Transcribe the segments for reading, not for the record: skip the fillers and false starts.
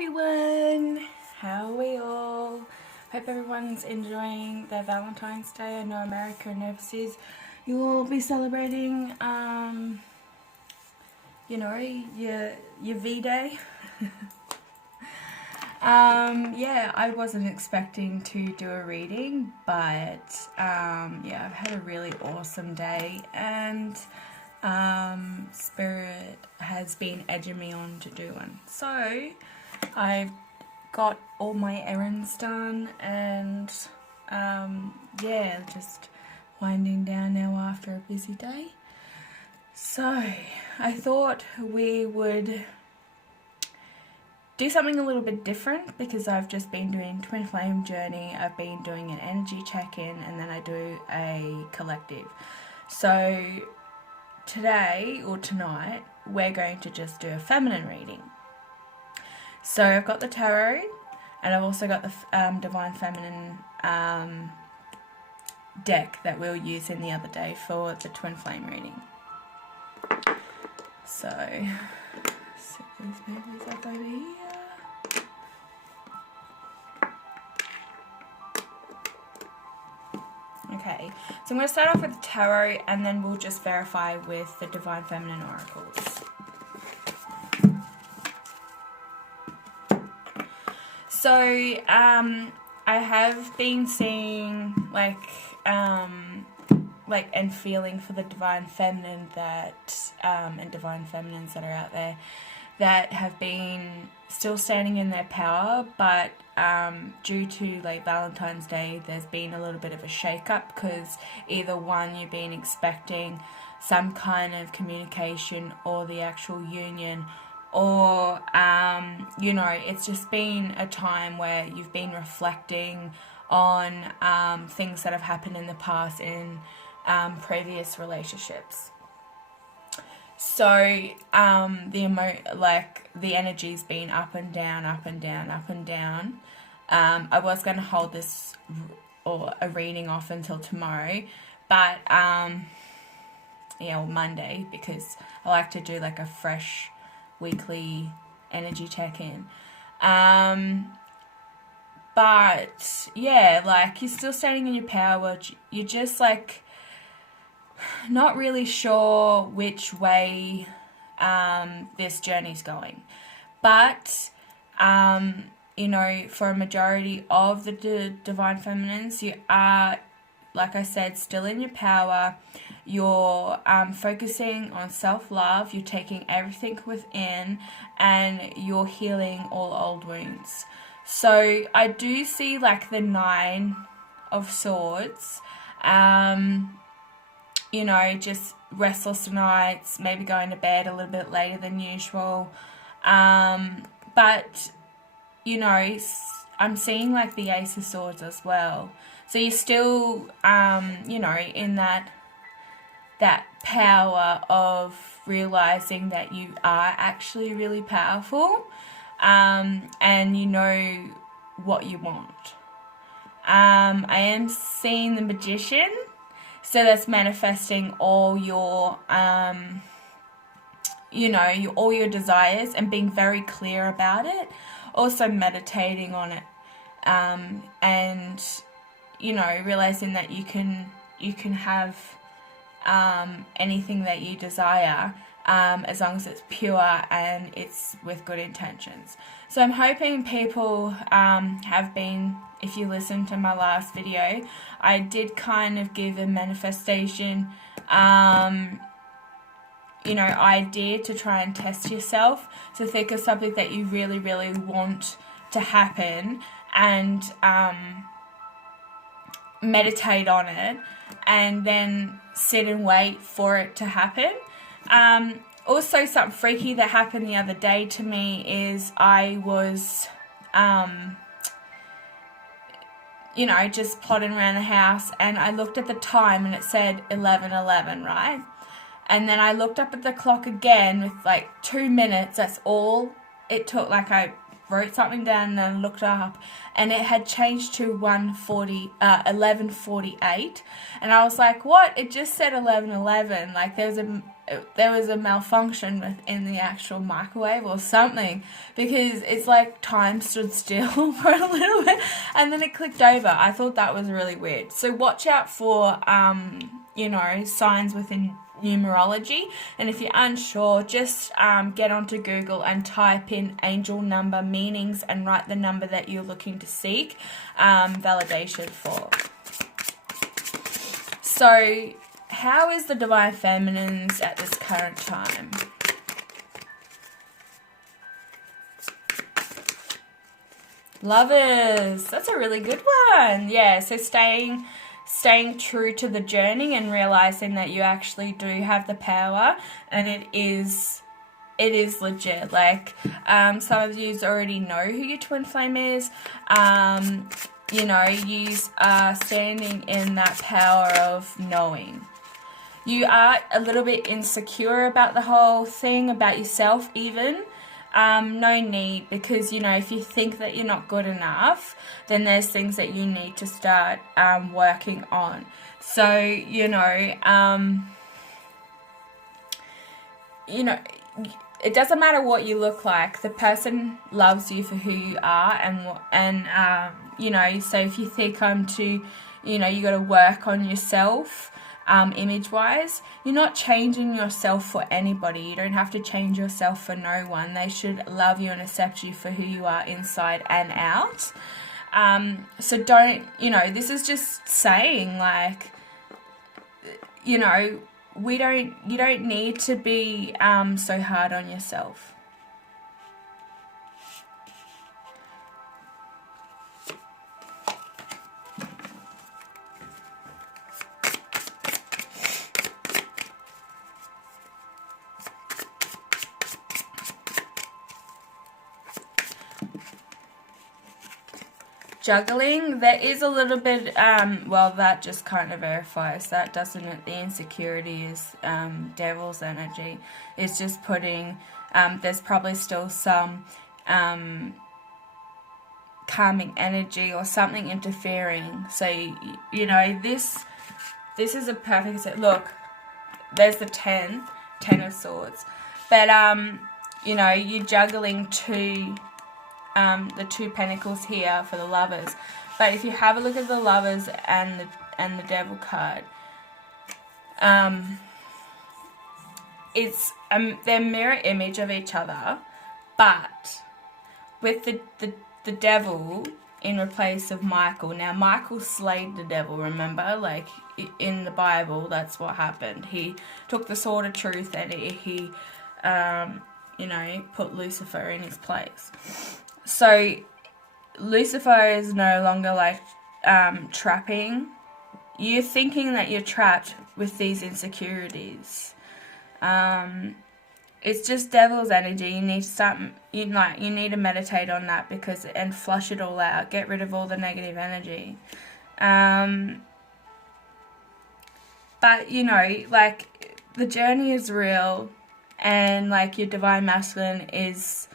everyone, how are we all? Hope everyone's enjoying their Valentine's Day. I know America and overseas you'll all be celebrating your V-Day. Yeah, I wasn't expecting to do a reading, but yeah, I've had a really awesome day, and Spirit has been edging me on to do one. So I've got all my errands done, and yeah, just winding down now after a busy day. So I thought we would do something a little bit different, because I've just been doing Twin Flame Journey, I've been doing an energy check-in, and then I do a collective. So today or tonight we're going to just do a feminine reading. So I've got the tarot, and I've also got the Divine Feminine deck that we'll use in the other day for the Twin Flame reading. So set these babies up over here. Okay, so I'm going to start off with the tarot, and then we'll just verify with the Divine Feminine oracles. So, I have been seeing, and feeling for the Divine Feminine that, and Divine Feminines that are out there that have been still standing in their power, but due to Valentine's Day, there's been a little bit of a shake-up, because either one, you've been expecting some kind of communication or the actual union, or it's just been a time where you've been reflecting on things that have happened in the past in previous relationships. So the energy's been up and down, up and down, up and down. I was going to hold this or a reading off until tomorrow, but Monday, because I like to do a fresh weekly energy check-in. But yeah, you're still standing in your power. You're just not really sure which way this journey's going, but for a majority of the Divine Feminines, you are, like I said, still in your power. You're focusing on self-love, you're taking everything within, and you're healing all old wounds. So I do see the Nine of Swords, just restless nights, maybe going to bed a little bit later than usual. But, I'm seeing the Ace of Swords as well. So you're still, in that power of realizing that you are actually really powerful, and you know what you want. I am seeing the Magician. So that's manifesting all your, all your desires and being very clear about it. Also meditating on it, and realizing that you can have anything that you desire, as long as it's pure and it's with good intentions. So I'm hoping people have been, if you listen to my last video, I did kind of give a manifestation, idea to try and test yourself. So think of something that you really, really want to happen, and meditate on it, and then sit and wait for it to happen. Also, something freaky that happened the other day to me is I was, just plodding around the house, and I looked at the time and it said 11:11, right? And then I looked up at the clock again with 2 minutes. That's all it took. I wrote something down and then looked up, and it had changed to 11:48. And I was like, what? It just said 11:11. There was a there was a malfunction within the actual microwave or something, because it's like time stood still for a little bit and then it clicked over. I thought that was really weird. So watch out for you know, signs within numerology, and if you're unsure, just get onto Google and type in angel number meanings and write the number that you're looking to seek validation for. So how is the Divine Feminines at this current time? Lovers, that's a really good one. Yeah, so staying true to the journey and realizing that you actually do have the power, and it is legit. Like some of you already know who your twin flame is. You know, you are standing in that power of knowing. You are a little bit insecure about the whole thing, about yourself even. No need, because, you know, if you think that you're not good enough, then there's things that you need to start working on. So, you know, it doesn't matter what you look like. The person loves you for who you are, and you know, so if you think you know, you got to work on yourself. Image-wise, you're not changing yourself for anybody. You don't have to change yourself for no one. They should love you and accept you for who you are inside and out. So don't, you know, this is just saying, like, you know, you don't need to be so hard on yourself. Juggling, there is a little bit, well, that just kind of verifies that, doesn't it? The insecurity is devil's energy. It's just putting, there's probably still some calming energy or something interfering. So, you know, this is a perfect set. Look, there's the 10 of swords. But, you know, you're juggling the 2 pentacles here for the lovers. But if you have a look at the lovers and the devil card, it's they're mirror image of each other, but with the devil in place of Michael. Now Michael slayed the devil, remember? Like in the Bible, that's what happened. He took the sword of truth and he you know, put Lucifer in his place. So Lucifer is no longer like trapping. You're thinking that you're trapped with these insecurities. It's just devil's energy. You need to start. You need to meditate on that and flush it all out. Get rid of all the negative energy. But you know, like the journey is real, and like your divine masculine is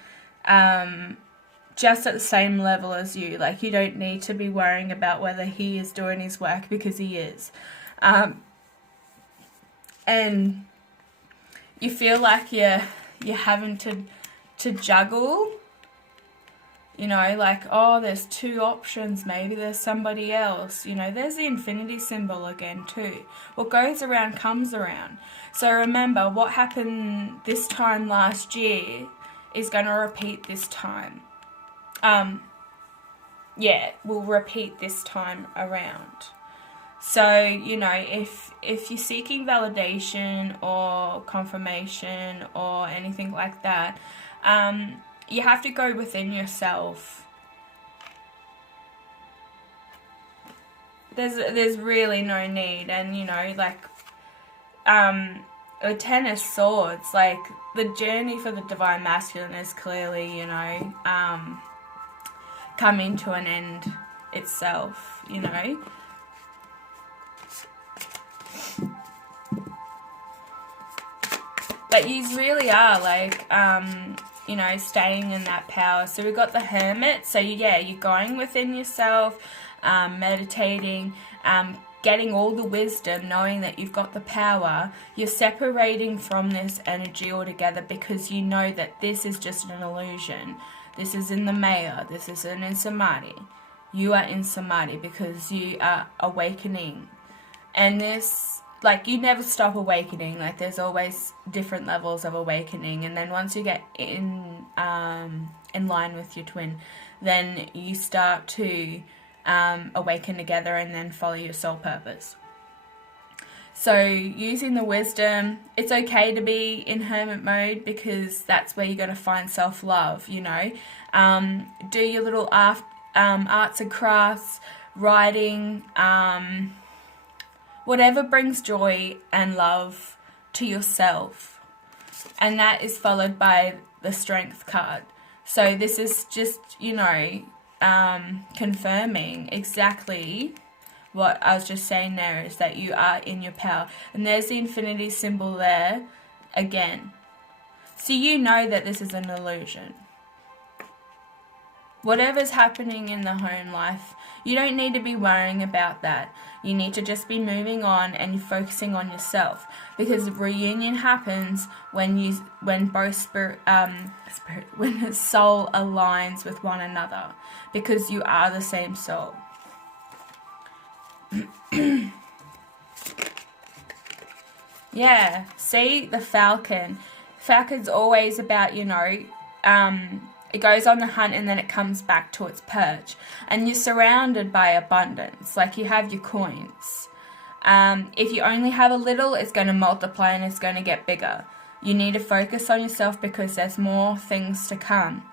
just at the same level as you. Like, you don't need to be worrying about whether he is doing his work, because he is. And you feel like you're having to juggle, you know, like, oh, there's 2 options, maybe there's somebody else, you know. There's the infinity symbol again too. What goes around comes around. So remember, what happened this time last year is going to repeat this time. Yeah, will repeat this time around. So, you know, if you're seeking validation or confirmation or anything like that, you have to go within yourself. There's really no need. And, you know, like, a 10 of swords, like, the journey for the divine masculine is clearly, you know, coming to an end itself, you know. But you really are, like, you know, staying in that power. So we've got the Hermit. So, yeah, you're going within yourself, meditating, getting all the wisdom, knowing that you've got the power, you're separating from this energy altogether, because you know that this is just an illusion. This is in the Maya. This isn't in Samadhi. You are in Samadhi because you are awakening. And this, like, you never stop awakening. Like, there's always different levels of awakening. And then once you get in line with your twin, then you start to awaken together and then follow your soul purpose. So using the wisdom, it's okay to be in hermit mode, because that's where you're going to find self-love, you know. Do your little arts and crafts, writing, whatever brings joy and love to yourself. And that is followed by the Strength card. So this is just, you know, confirming exactly what I was just saying there, is that you are in your power. And there's the infinity symbol there again. So you know that this is an illusion. Whatever's happening in the home life, you don't need to be worrying about that. You need to just be moving on and focusing on yourself, because reunion happens when both when the soul aligns with one another, because you are the same soul. Yeah, see, the falcon. Falcon's always about, you know, it goes on the hunt and then it comes back to its perch. And you're surrounded by abundance. Like, you have your coins. If you only have a little, it's going to multiply and it's going to get bigger. You need to focus on yourself, because there's more things to come.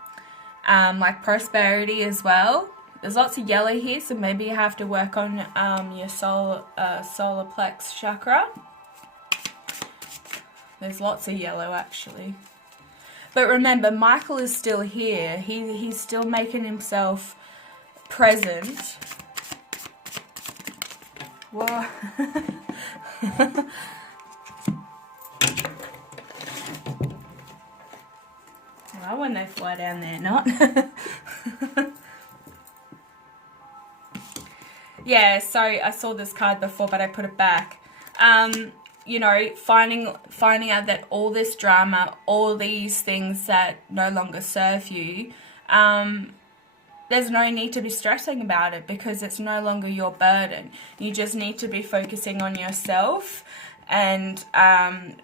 Like prosperity as well. There's lots of yellow here, so maybe you have to work on your solar plex chakra. There's lots of yellow, actually. But remember, Michael is still here. He's still making himself present. Whoa. Well, when they fly down there, not. Yeah, sorry, I saw this card before, but I put it back. You know, finding out that all this drama, all these things that no longer serve you, there's no need to be stressing about it, because it's no longer your burden. You just need to be focusing on yourself and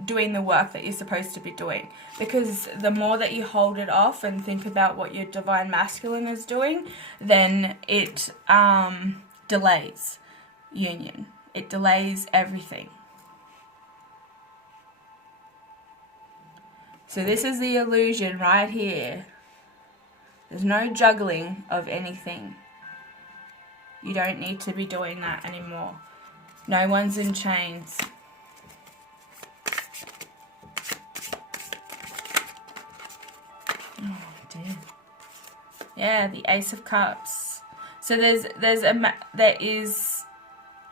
doing the work that you're supposed to be doing. Because the more that you hold it off and think about what your divine masculine is doing, then it delays union. It delays everything. So this is the illusion right here. There's no juggling of anything. You don't need to be doing that anymore. No one's in chains. Oh dear. Yeah, the Ace of Cups. So there is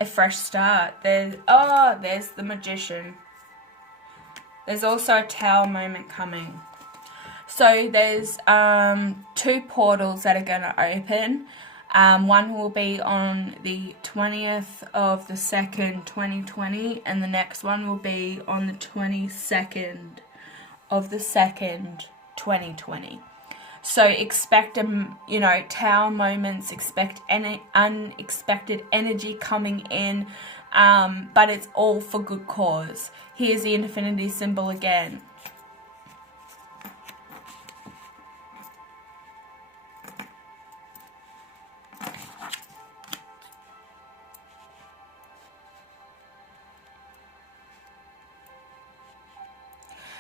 a fresh start. There's the Magician. There's also a Tower moment coming. So there's 2 portals that are going to open. One will be on the 20th of the 2nd, 2020, and the next one will be on the 22nd of the 2nd, 2020. So expect, Tower moments, expect any unexpected energy coming in, but it's all for good cause. Here's the infinity symbol again.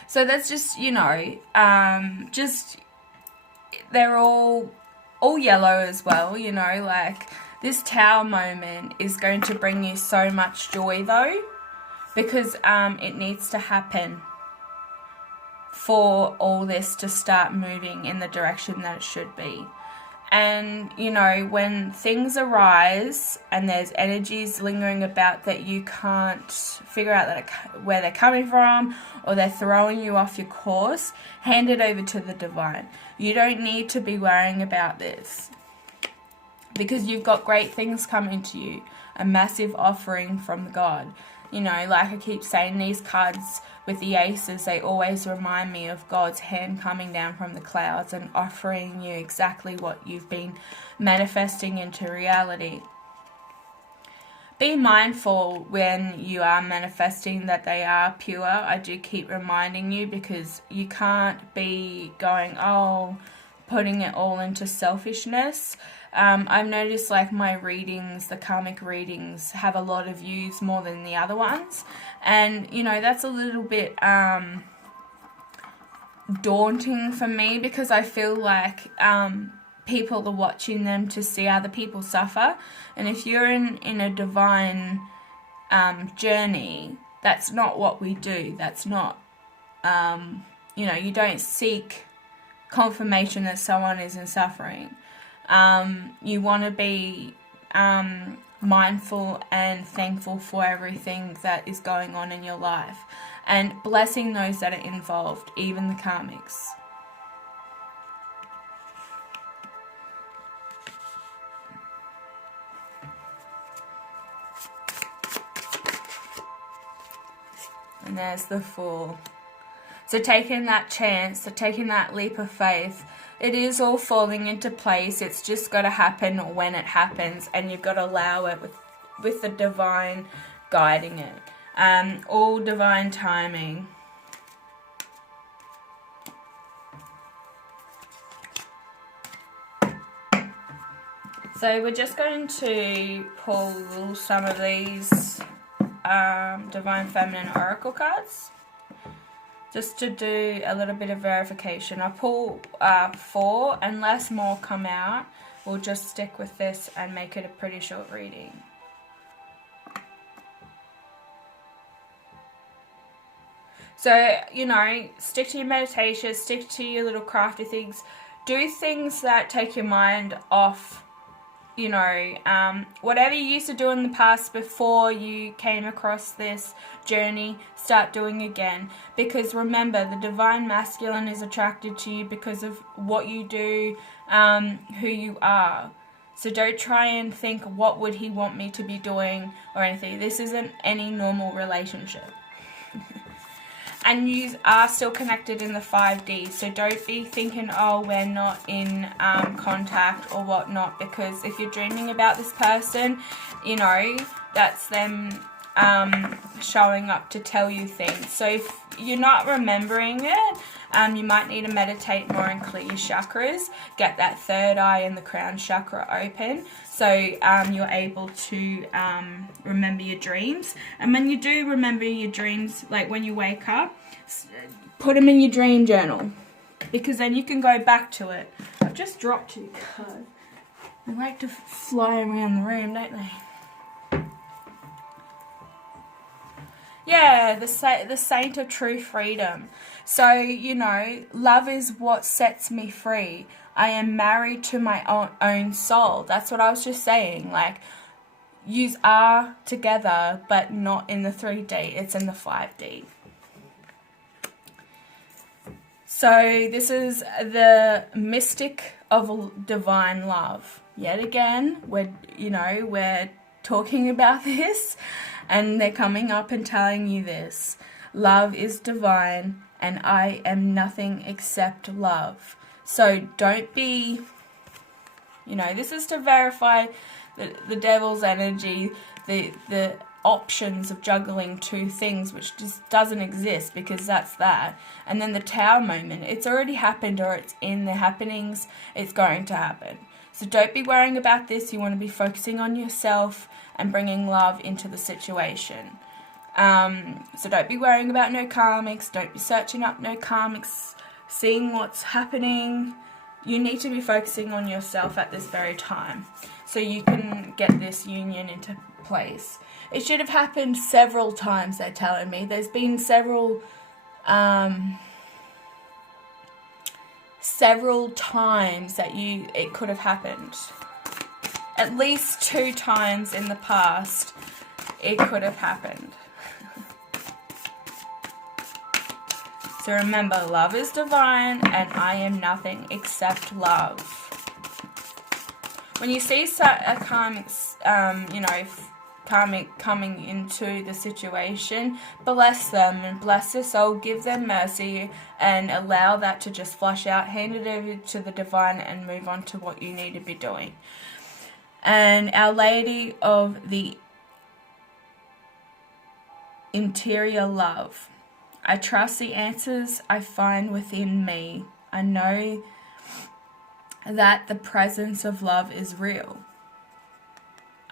So that's just, they're all yellow as well, like this Tower moment is going to bring you so much joy though, because it needs to happen for all this to start moving in the direction that it should be. And, when things arise and there's energies lingering about that you can't figure out where they're coming from, or they're throwing you off your course, hand it over to the divine. You don't need to be worrying about this, because you've got great things coming to you. a massive offering from God. You know, like I keep saying, these cards with the aces, they always remind me of God's hand coming down from the clouds and offering you exactly what you've been manifesting into reality. Be mindful when you are manifesting that they are pure. I do keep reminding you, because you can't be going, putting it all into selfishness. I've noticed, like, my readings, the karmic readings, have a lot of views more than the other ones. And, you know, that's a little bit daunting for me, because I feel like people are watching them to see other people suffer. And if you're in a divine journey, that's not what we do. That's not, you know, you don't seek confirmation that someone is in suffering. You want to be mindful and thankful for everything that is going on in your life, and blessing those that are involved, even the karmics. And there's the Fool. So taking that chance, so taking that leap of faith, it is all falling into place. It's just got to happen when it happens, and you've got to allow it with the divine guiding it. All divine timing. So we're just going to pull some of these Divine Feminine Oracle cards, just to do a little bit of verification. I pull 4, unless more come out, we'll just stick with this and make it a pretty short reading. So, you know, stick to your meditation, stick to your little crafty things, do things that take your mind off. You know, whatever you used to do in the past before you came across this journey, start doing again. Because remember, the divine masculine is attracted to you because of what you do, who you are. So don't try and think, what would he want me to be doing or anything. This isn't any normal relationship. And you are still connected in the 5D, so don't be thinking, we're not in contact or whatnot, because if you're dreaming about this person, you know, that's them showing up to tell you things. So if you're not remembering it, you might need to meditate more and clear your chakras, get that third eye and the crown chakra open, so you're able to remember your dreams. And when you do remember your dreams, like when you wake up, put them in your dream journal, because then you can go back to it. I've just dropped two cards. They like to fly around the room, don't they? Yeah, the saint of true freedom. So, you know, love is what sets me free. I am married to my own soul. That's what I was just saying. Like, yous are together, but not in the 3D. It's in the 5D. So this is the mystic of divine love. Yet again, we're talking about this, and they're coming up and telling you this. Love is divine, and I am nothing except love. So don't be, this is to verify the devil's energy, the options of juggling two things, which just doesn't exist, because that's that. And then the Tower moment, it's already happened, or it's in the happenings, it's going to happen. So don't be worrying about this. You want to be focusing on yourself and bringing love into the situation. So don't be worrying about no karmics. Don't be searching up no karmics, seeing what's happening. You need to be focusing on yourself at this very time, so you can get this union into place. It should have happened several times, they're telling me. There's been several times that it could have happened. At least 2 times in the past, it could have happened. So remember, love is divine, and I am nothing except love. When you see a karmic, coming into the situation, bless them and bless their soul, give them mercy, and allow that to just flush out, hand it over to the divine, and move on to what you need to be doing. And Our Lady of the Interior Love. I trust the answers I find within me. I know that the presence of love is real.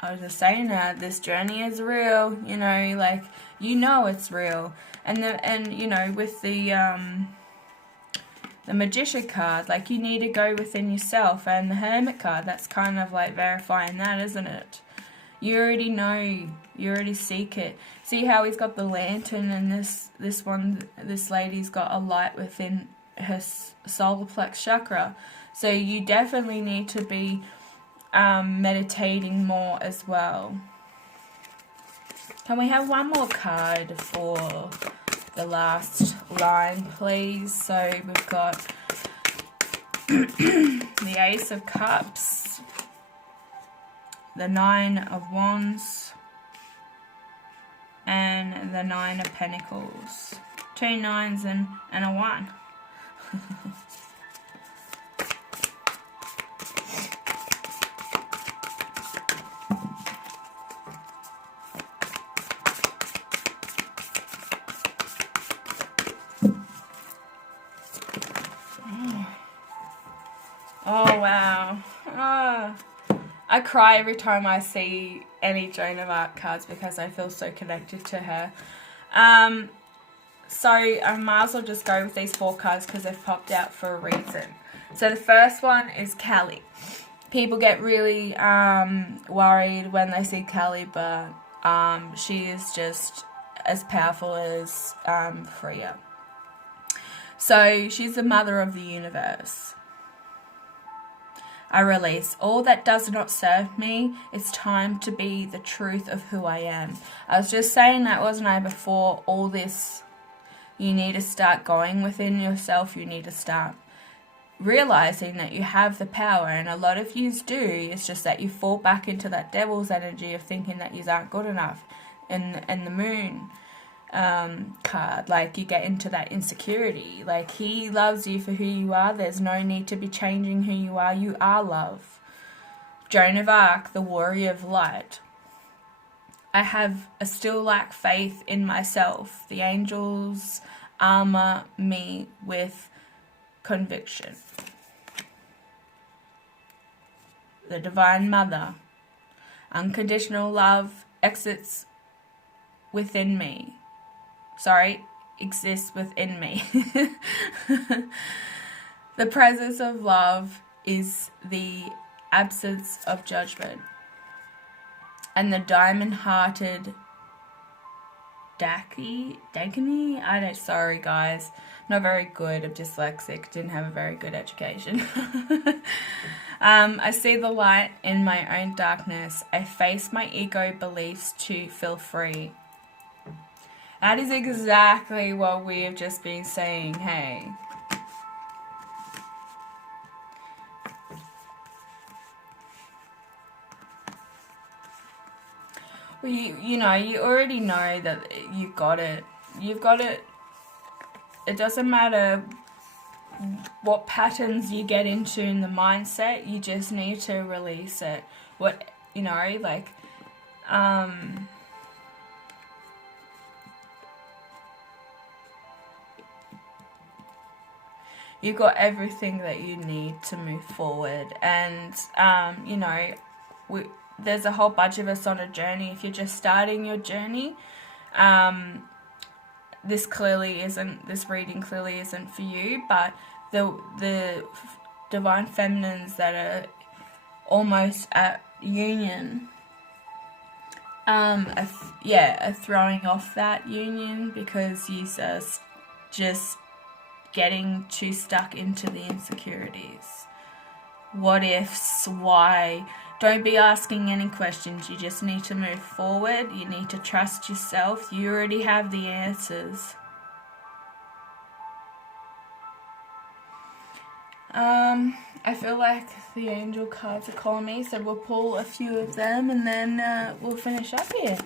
I was just saying that this journey is real, you know, like, you know it's real. And you know, with the Magician card, like, you need to go within yourself, and the Hermit card, that's kind of like verifying that, isn't it? You already know, you already seek it. See how he's got the lantern, and this lady's got a light within her solar plexus chakra. So you definitely need to be meditating more as well. Can we have one more card for the last line, please? So we've got the Ace of Cups, the Nine of Wands, and the Nine of Pentacles. 2 9s and a 1. Oh, wow. Oh. I cry every time I see any Joan of Arc cards because I feel so connected to her. So I might as well just go with these 4 cards because they've popped out for a reason. So the first one is Callie. People get really worried when they see Callie, but she is just as powerful as Freya. So she's the mother of the universe. I release all that does not serve me. It's time to be the truth of who I am. I was just saying that, wasn't I, before all this? You need to start going within yourself. You need to start realizing that you have the power, and a lot of yous do. It's just that you fall back into that devil's energy of thinking that yous aren't good enough. And the moon card, like, you get into that insecurity. Like, he loves you for who you are. There's no need to be changing who you are. You are love. Joan of Arc, the warrior of light. I still lack faith in myself. The angels armor me with conviction. The Divine Mother. Unconditional love exists within me. Exists within me. The presence of love is the absence of judgment. And the diamond-hearted Dakini? Sorry guys. Not very good. I'm dyslexic. Didn't have a very good education. I see the light in my own darkness. I face my ego beliefs to feel free. That is exactly what we have just been saying, hey. Well, you know, you already know that you've got it. You've got it. It doesn't matter what patterns you get into in the mindset, you just need to release it. What, you know, like, you've got everything that you need to move forward. And, you know, there's a whole bunch of us on a journey. If you're just starting your journey, this reading clearly isn't for you. But the divine feminines that are almost at union, are throwing off that union because you're just getting too stuck into the insecurities. What ifs, why? Don't be asking any questions. You just need to move forward. You need to trust yourself. You already have the answers. I feel like the angel cards are calling me, so we'll pull a few of them and then we'll finish up here.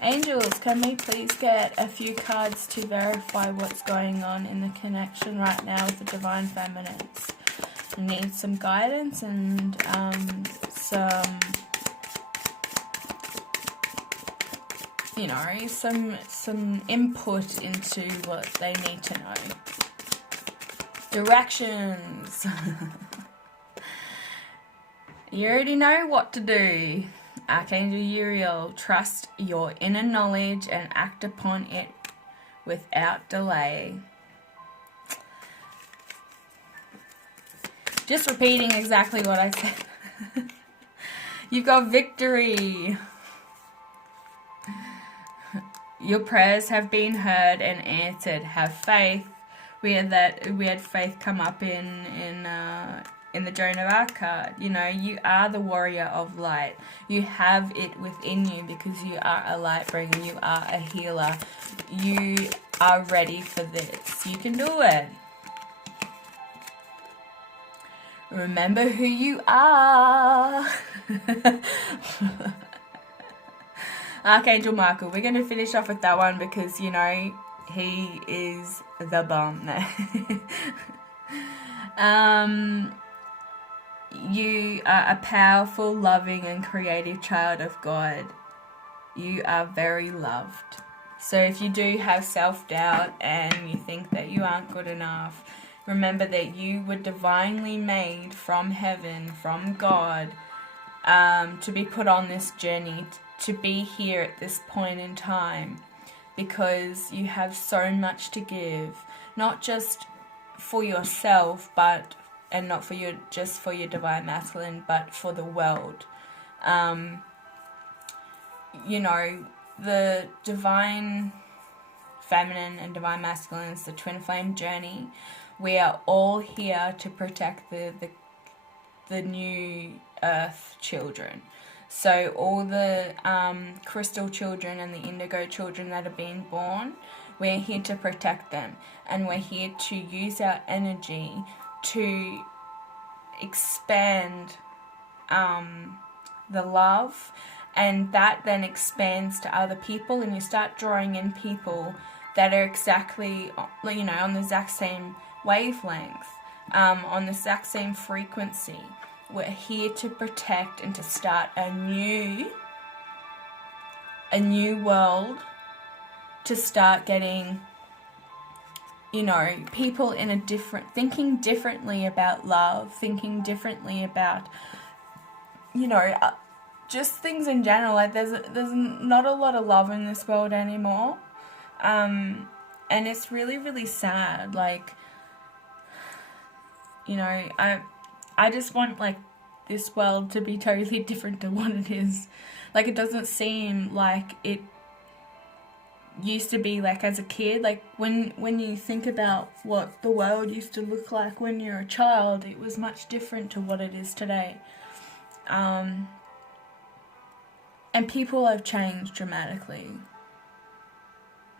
Angels, can we please get a few cards to verify what's going on in the connection right now with the Divine Feminines? I need some guidance and some, you know, some input into what they need to know. Directions. You already know what to do. Archangel Uriel, trust your inner knowledge and act upon it without delay. Just repeating exactly what I said. You've got victory. Your prayers have been heard and answered. Have faith. We had faith come up in the Joan of Arc card. You know, you are the warrior of light. You have it within you because you are a light bringer. You are a healer. You are ready for this. You can do it. Remember who you are. Archangel Michael. We're going to finish off with that one because, you know, he is the bomb. You are a powerful, loving, and creative child of God. You are very loved. So if you do have self-doubt and you think that you aren't good enough, remember that you were divinely made from heaven, from God, to be put on this journey, to be here at this point in time, because you have so much to give, not just for yourself, but and not for just for your divine masculine, but for the world. You know, the divine feminine and divine masculine is the twin flame journey. We are all here to protect the new earth children. So all the crystal children and the indigo children that are being born, we're here to protect them. And we're here to use our energy to expand the love, and that then expands to other people, and you start drawing in people that are exactly, you know, on the exact same wavelength, on the exact same frequency. We're here to protect and to start a new world, to start getting, you know, people in a thinking differently about love, thinking differently about, you know, just things in general. Like there's not a lot of love in this world anymore, and it's really, really sad. Like, you know, I just want, like, this world to be totally different to what it is. Like, it doesn't seem like it used to be, like, as a kid. Like, when you think about what the world used to look like when you're a child, it was much different to what it is today. And people have changed dramatically.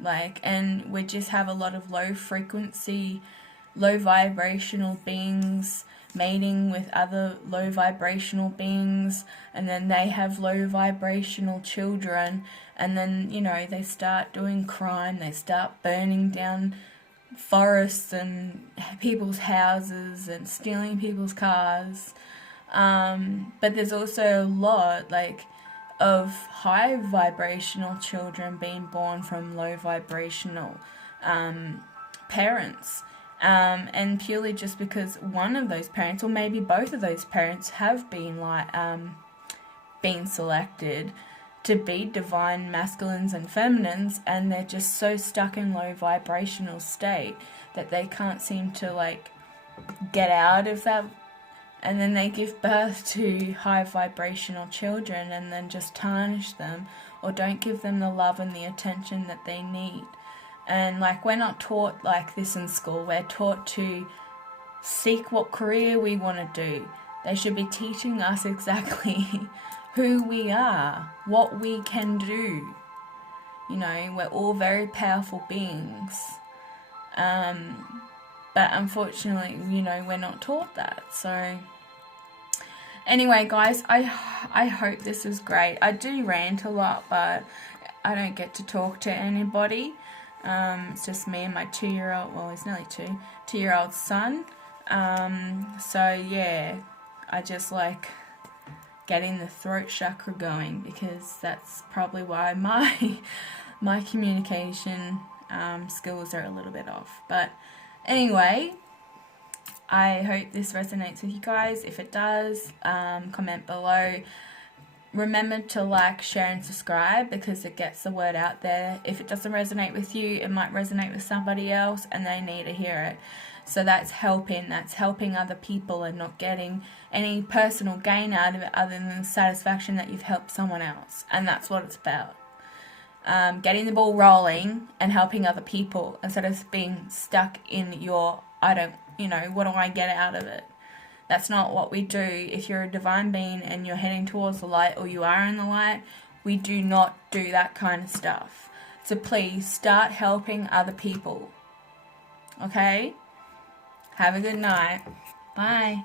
Like, and we just have a lot of low frequency, low vibrational beings mating with other low vibrational beings, and then they have low vibrational children, and then, you know, they start doing crime, they start burning down forests and people's houses and stealing people's cars. But there's also a lot, like, of high vibrational children being born from low vibrational parents. And purely just because one of those parents, or maybe both of those parents, have been been selected to be divine masculines and feminines, and they're just so stuck in low vibrational state that they can't seem to, like, get out of that, and then they give birth to high vibrational children and then just tarnish them, or don't give them the love and the attention that they need. And, like, we're not taught like this in school. We're taught to seek what career we want to do. They should be teaching us exactly who we are, what we can do. You know, we're all very powerful beings. But unfortunately, you know, we're not taught that. So anyway, guys, I hope this was great. I do rant a lot, but I don't get to talk to anybody. It's just me and my 2-year-old, well, he's nearly 2-year-old son. So yeah, I just like getting the throat chakra going, because that's probably why my communication skills are a little bit off. But anyway, I hope this resonates with you guys. If it does, comment below. Remember to like, share and subscribe, because it gets the word out there. If it doesn't resonate with you, it might resonate with somebody else and they need to hear it. So that's helping other people and not getting any personal gain out of it other than the satisfaction that you've helped someone else. And that's what it's about. Getting the ball rolling and helping other people instead of being stuck in your, what do I get out of it? That's not what we do. If you're a divine being and you're heading towards the light, or you are in the light, we do not do that kind of stuff. So please start helping other people. Okay? Have a good night. Bye.